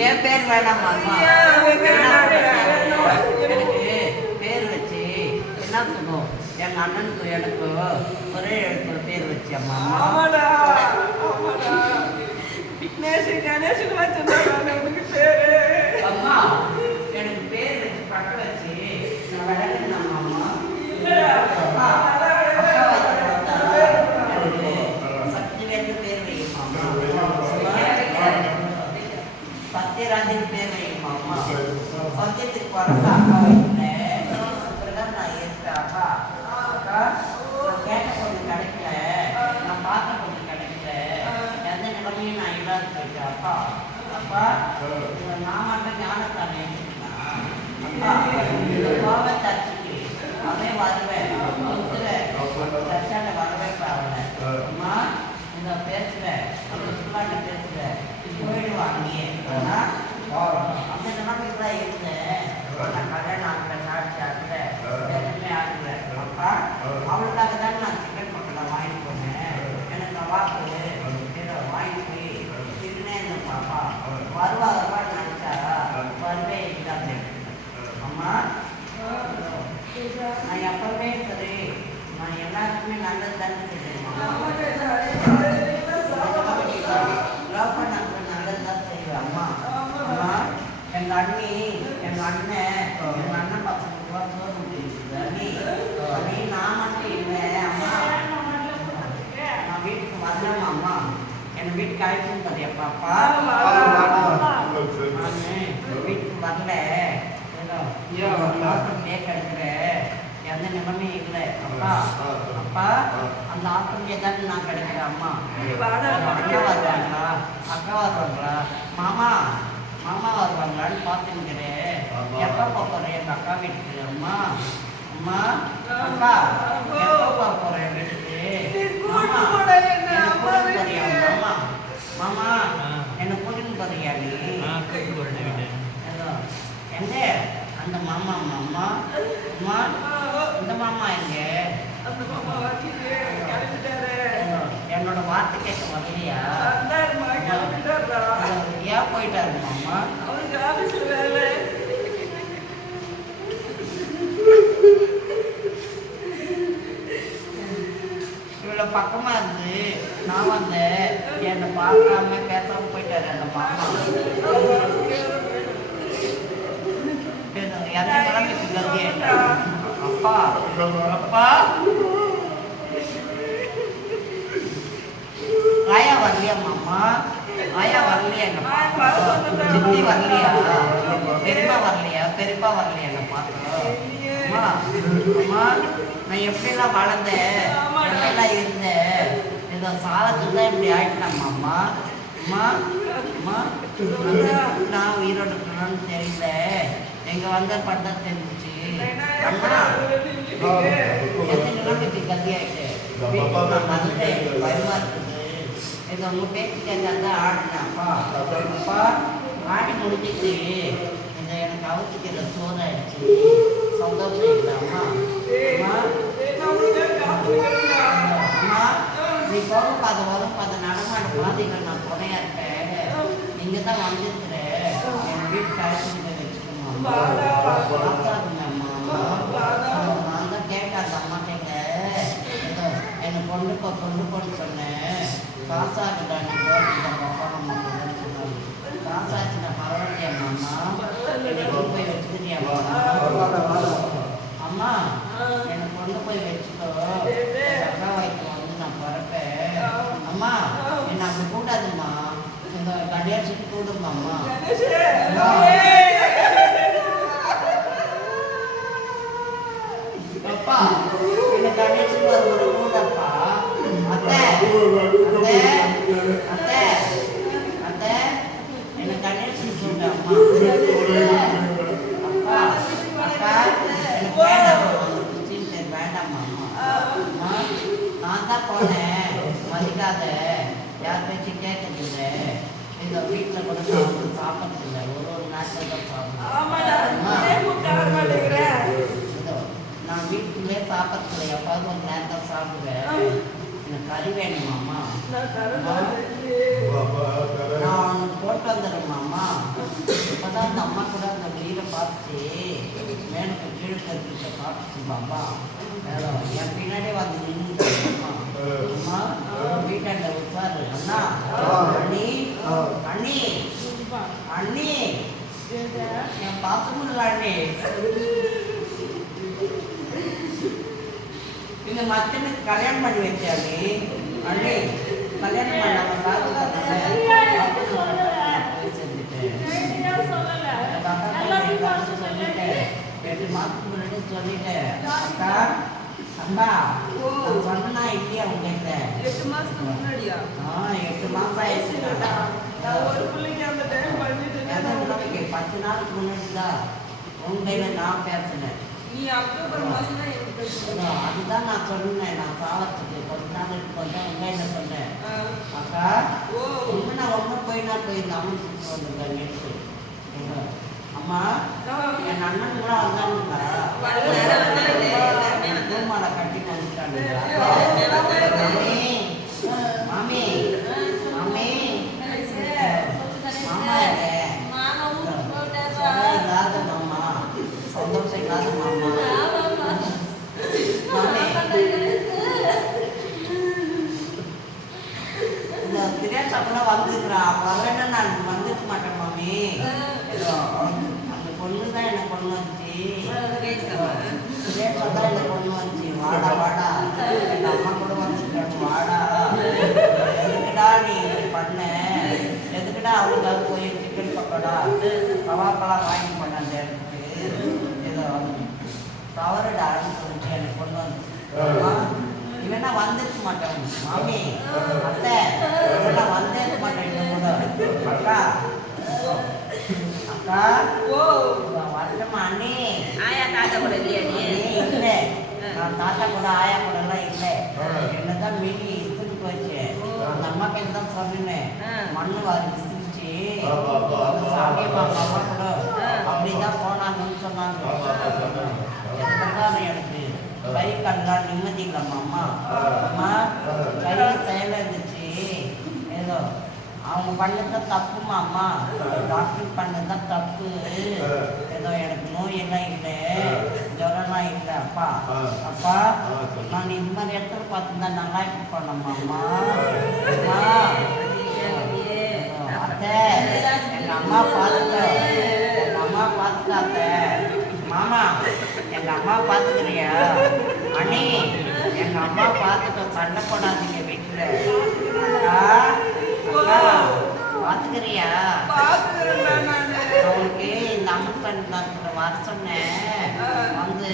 என் பேர் வேணாமா எனக்கு பேர் வச்சு என்ன சொல்லும் எங்க அண்ணனுக்கு எனக்கு ஒரே எழுத்துல பேர் வச்சு அம்மா ஆமாடா ஆமாடா. விக்னேஷ் கணேஷ் வச்சிருந்தாங்க உனக்கு பேரு அம்மா எனக்கு பேர் வச்சு பட்ட வச்சு நான் விளக்குனேன் அம்மா அம்மா, அக்கா வச்சு வளர்த்தா, எனக்கு சக்திவேல்னு பேர் வையுமா அம்மா? சத்யராஜன் பேர் வையுமா அம்மா சத்தியத்துக்கு பிறந்த அக்கா வைக்கிறேன் அப்புறம் நான் இருக்கேன் அக்கா நான் கேட்ட கொஞ்சம் கிடைக்கல நான் பார்த்த பொண்ணு கிடைக்கல எந்த நிலைமையும் நான் இல்லாத போயிட்டேன் அப்பா அப்பா நான் மட்டும் ஞானத்தான் அப்பா இந்த அவன் வருவேன் வந்துடுவேன் சர்ச்சாண்ட வரவேன் அம்மா இந்த பேசுவேன் அந்த சுல்லாண்ட பேசுவேன் போயிடுவான் நீ அந்த நிலைமைக்கு தான் இருந்தேன் நான் கல்யாணம் ஆகல சாட்சி ஆகல எதுவுமே ஆகல அப்பா அவளுக்காக தான் நான் சிக்கன் பக்கத்தை வாங்கிட்டு போனேன் எனக்கு வாக்கு ஏதோ வாங்கிட்டு இருந்தே இருந்தேன் பாப்பா வருவாங்க நினைச்சா வருவே இல்லாத அம்மா நான் எப்பவுமே சரி நான் எல்லாருக்குமே நல்லது தானே லவ் பண்ணாங்க நல்லது தான் செய்வேன் அம்மா அம்மா எங்க அண்ணி எங்க அண்ணன் எங்க அண்ணன் சோறு ஊட்டிருக்குது அண்ணி அண்ணி நான் மட்டும் இல்லை அம்மா நான் வீட்டுக்கு வரலாமா அம்மா என் வீட்டுக்கு அழைச்சுன்னு தரியா பாப்பா வீட்டுக்கு வரல ஏதோ ஹாஸ்பிட்டலே கிடக்குற எந்த நிலைமையும் இல்லை. அப்பா அப்பா அந்த ஹாஸ்பிட்டலே தான் நான் கிடைக்கிறேன் அம்மா. அண்ணா வருவாங்களா? அக்கா வருவாங்களா? மாமா மாமா வருவாங்களான்னு பார்த்துக்கிறேன் எப்போ போகிறேன் எங்கள் அக்கா வீட்டுக்கு. அம்மா அம்மா அக்கா எப்போ போகிறேன் வீட்டுக்கு? மாமா என்னை? மாமா என்னை கூட்டின்னு போறியா நீ? எங்க அந்த மாமா மாமா அம்மா மாமா அந்த மாமா ஏதோ, என்னோட வார்த்தை கேட்க வரலையா? ஏன் போயிட்டாரு மாமா? அவருக்கு ஆபீஸ்ல வேலை. இவ்வளோ பக்கமா இருந்து நான் வந்தேன். என்னை பார்க்காம பேசாம போயிட்டாரு அந்த மாமா. எந்த கிழமைக்கு கல்வி அப்பா. அப்பா. ஆயா வரலையா மாமா? ஆயா வரலையா சித்தி வரலையா? பெரியம்மா வரலையா? பெரியப்பா வரலையா என்ன அம்மா அம்மா நான் எப்படிலாம் வளர்ந்தேன்? எப்படிலாம் இருந்தேன்? இந்த சாலத்துக்கு தான் இப்படி ஆயிட்டேன் அம்மா அம்மா அம்மா. நான் உயிரோட தெரியல. எங்க வந்த படம் தெரிஞ்சு இருக்குது உங்க பேச்சு கேட்காத ஆடினேன் அப்பா ஆடி முடிஞ்சிட்டு இந்த எனக்கு அவுத்துக்கிற சோறாயிடுச்சு சந்தோஷம் இல்லைம்மா அம்மா அம்மா நீ போகும் பாதை வரும் நடமாட பாதைகள் நான் துணையா இருப்பேன் நீங்க தான் வந்திருக்கிற என் வீட்டுக்கு காய்ச்சல் நான் தான் கேட்டேன் அந்த அம்மா என்னை கொண்டு பொண்ணு பொண்ணு சொன்னேன். காசாகுடா நீ அப்பா அம்மா சொன்னாங்க. பரவாயில்லையா மாமா. என்னை போய் வச்சுக்கிறியா என்னை கொண்டு போய் வச்சுக்கோ அக்கா வயிற்று வந்து நான் பிறப்பேன் அம்மா என்னை அப்படி கூடாதும்மா இந்த கடையாச்சிட்டு கூடுமா அம்மா அப்பா என்னை கடையாச்சிட்டு ஒரு ஒரு கூடப்பா அத்தை அத்தை அத்தை அத்தை என்னை கடையாச்சிட்டு கூடு அம்மா அப்பா அக்கா எனக்கு வேண்டாம் கிறிஸ்டின் பேர் வேண்டாம்மா அம்மா நான் தான் போனேன் மதிக்காத யார் பேச்சு கேட்கறது இந்த வீட்டில் கூட நான் சாப்பிட்றதில்ல ஒரு ஒரு நேரத்தில் தான் சாப்பிடுவேன் ஆமாடா அம்மா, ஏன் கூப்பிட்டு வர மாட்டேங்கிறேன் இதோ, நான் வீட்டுக்குள்ளே சாப்பிட்றதில்ல எப்பாவது ஒரு நேரம் தான் சாப்பிடுவேன். எனக்கு கறி வேணுமாம்மா நான் போட்டு வந்துடுறேம்மாம்மா இப்போதான் அந்த அம்மா கூட அந்த வீரை பார்த்துச்சு மேலுக்கு கீழே கருக்கிட்ட பார்த்துச்சு பாப்பா என் பின்னாடியே வந்து நின்று அம்மா அம்மா வீட்டாண்ட உட்காரு அண்ணா அண்ணி அண்ணி அண்ணி அண்ணி இந்த மச்சனுக்கு கல்யாணம் பண்ணி வச்சாரு அண்ணி கல்யாணம் பண்ணாம காத்து போய் செஞ்சுட்டேன் எட்டு மாதத்துக்கு முன்னாடி சொல்லிட்டேன் அக்கா நான் சொன்னா இல்லையா உங்ககிட்ட எட்டு மாசத்துக்கு முன்னாடியா? ஆ எட்டு மாசம் ஆயிடுச்சுடா நான் ஒரு பிள்ளைக்கு அந்த டைம் பண்ணிட்டு எத்தனை நாளைக்கு? பத்து நாளுக்கு முன்னாடி தான் உண்மையில நான் பேசினேன் நீ அக்டோபர் அதான், அதுதான் நான் சொன்னேன் நான் சாவத்துக்கு கொஞ்ச நாளைக்கு கொஞ்சம் உண்மையில சொன்னேன். அக்கா ஓ. இன்னும் நான் ஒன்று போய் நான் போய் இந்த அம்மன் வந்துருக்கேன் நேற்று. அம்மா என் அண்ணனுங்களாம் வந்தானுங்களா வரல, வரல, பூமாலை கட்டி வந்துட்டானுங்களா மாமி மாமி மாமி மாமா இல்லை சொந்தம் இல்லாத மாமா சந்தோஷம் இல்லாத மாமா மாமி இந்த திரையாட்சப்பெல்லாம் வந்துருக்குறான் வரலன்னா நான் வந்துருக்க மாட்டேன் மாமி ஏதோ அந்த பொண்ணு தான் என்னை கொண்டு வந்துச்சு திரையாட்சம் தான் என்னை கொண்டு வந்துச்சு வாடா வாடா எங்க அம்மா கூட வந்துருக்காங்க வாடா எதுக்குடா நீ இப்படி பண்ண எதுக்குடா அவங்களுக்காக போய் சிக்கன் பக்கோடா கவாக்கெல்லாம் வாங்கி பண்ண அந்த இடத்துக்கு ஏதோ தவறுடான்னு சொல்லிட்டு என்னை கொண்டு அம்மா, இவன் நான் வந்திருக்க மாட்டேன் மாமி அத்தை இவன் நான் வந்தே இருக்க மாட்டேன் கூட. அக்கா அக்கா ஓ. இவன் வரலம்மா அண்ணி ஆயா தாத்தா கூட இல்லையா நீ? இல்லை. நான் தாத்தா கூட ஆயா கூட எல்லாம் இல்லை என்னதான் மீறி இழுத்துட்டு போச்சு. அந்த அம்மாக்கு என்ன தான் சொன்னேன். மண்ணு வாரி விசிறிச்சு சாமி அம்மா கூட அப்படிதான் போனாங்கன்னு சொன்னாங்க. எதுக்காக எனக்கு கை கண்ணெலாம் நிம்மதி இல்லைம்மா அம்மா. அம்மா கை செயல இருந்துச்சு. ஏதோ அவங்க பண்ணது தப்புமா அம்மா. டாக்டர் பண்ணது தான் தப்பு. ஏதோ எனக்கு நோய் எல்லாம் இல்லை. ஜுரம்லாம் இல்லை. அப்பா அப்பா நான் இந்த மாதிரி இடத்துல பார்த்துருந்தா நல்லா இருப்பேனம்மா அம்மா. அம்மா அத்தை எங்க அம்மா பார்த்துக்க எங்க அம்மா பார்த்துக்க அத்தை மாமா எங்க அம்மா பார்த்துக்கிறியா அண்ணி எங்க அம்மா பார்த்துக்க சண்டை போடாதீங்க வீட்டுல. அக்கா அக்கா பார்த்துக்கிறியா? அவனுக்கு இந்த அம்மன் பண்ண வர சொன்னேன். வந்து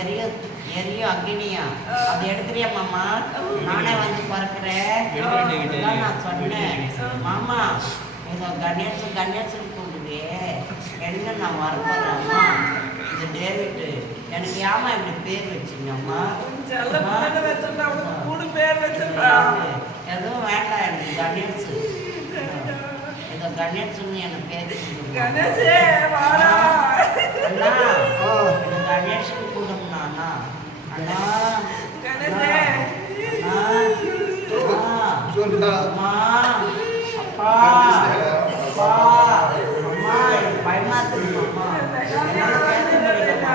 எரியும் எரியும் அக்னியா அது எடுக்கிறியா மாமா? நானே வந்து பறக்கிறேன். நான் சொன்னேன். மாமா ஏதோ கணேசன் கணேசன் கூடுதே என்ன நான் வரப்போறேன் இது டேவிட் எனக்கு ஏமா இப்படி பேர் வச்சிங்க அம்மா. செல்ல பிள்ளை வச்சிருந்தா உனக்கு மூணு பேர் எதுவும் வேண்டாம் எனக்கு கணேஷ். ஏதோ கணேஷ்னு எனக்கு பேர் வாடா. அண்ணா எனக்கு கணேஷன் கூடும்ண்ணா அண்ணா. அண்ணா. சொல்லுடா. அம்மா. அப்பா. அப்பா அம்மா பயமா இருக்குது அம்மா என்னால பேச முடியலம்மா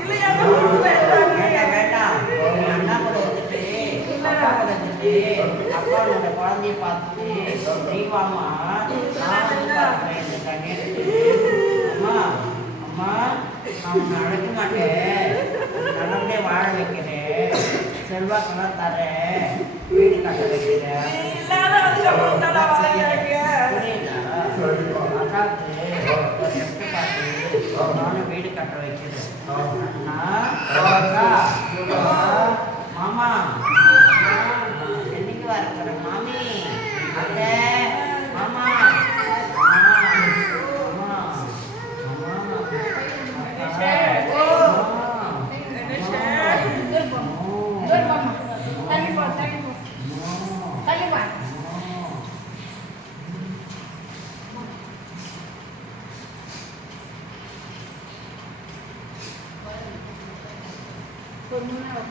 இல்லையா மூணு பேர் வேண்டாம் வேண்டாம் என் அண்ணா கூட வந்துட்டு அப்பா கூட வந்துட்டு அப்பா உன்னோட குழந்தைய பார்த்துட்டு நீ வாமா நான் வந்து பார்க்குறேன் இந்த கண்ணீருக்கு அம்மா அம்மா உன்னை அழைக்க மாட்டேன். நல்லபடியாக வாழ வைக்கிறேன். செல்வாக்கெல்லாம் தரேன். வீடு கட்ட வைக்கிறேன். நானும் வீடு கட்ட வைக்கிறேன்.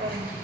Thank you.